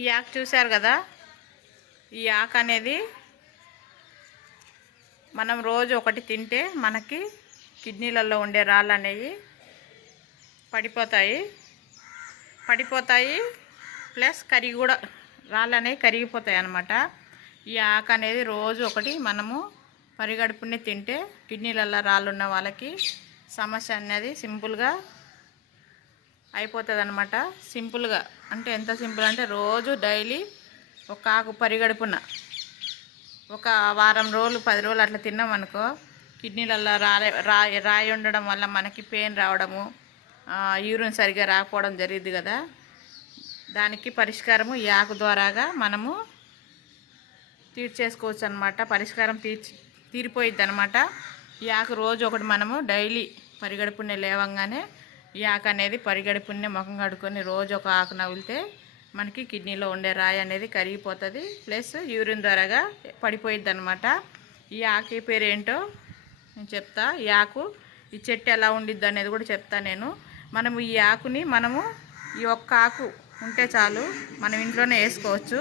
ఈ ఆకు చూశారు కదా, ఈ ఆకు అనేది మనం రోజు ఒకటి తింటే మనకి కిడ్నీలలో ఉండే రాళ్ళు అనేవి పడిపోతాయి ప్లస్ రాళ్ళు అనేవి కరిగిపోతాయి అన్నమాట. ఈ ఆకు అనేది రోజు ఒకటి మనము పరిగడుపునే తింటే కిడ్నీలలో రాళ్ళు ఉన్న వాళ్ళకి సమస్య అనేది సింపుల్గా అయిపోతుంది అన్నమాట. సింపుల్గా అంటే ఎంత సింపుల్ అంటే రోజు డైలీ ఒక ఆకు పరిగడుపున ఒక వారం రోజులు 10 రోజులు అట్లా తిన్నాం అనుకో, కిడ్నీలలో రాయి ఉండడం వల్ల మనకి పెయిన్ రావడము, యూరిన్ సరిగ్గా రాకపోవడం జరిగింది కదా, దానికి పరిష్కారము ఈ ఆకు ద్వారాగా మనము తీర్చేసుకోవచ్చు అనమాట. పరిష్కారం తీరిపోయిద్ది అనమాట. ఈ ఆకు రోజు ఒకటి మనము డైలీ పరిగడుపునే లేవంగానే ఈ ఆకు అనేది పరిగడుపునే ముఖం కడుక్కొని రోజు ఒక ఆకు నవ్వితే మనకి కిడ్నీలో ఉండే రాయి అనేది కరిగిపోతుంది, ప్లస్ యూరిన్ ద్వారాగా పడిపోయిద్ది అనమాట. ఈ ఆకు పేరు ఏంటో నేను చెప్తా. ఈ చెట్టు ఎలా ఉండిద్ది అనేది కూడా చెప్తా నేను. మనము ఈ ఆకుని ఈ ఒక్క ఆకు ఉంటే చాలు, మనం ఇంట్లోనే వేసుకోవచ్చు.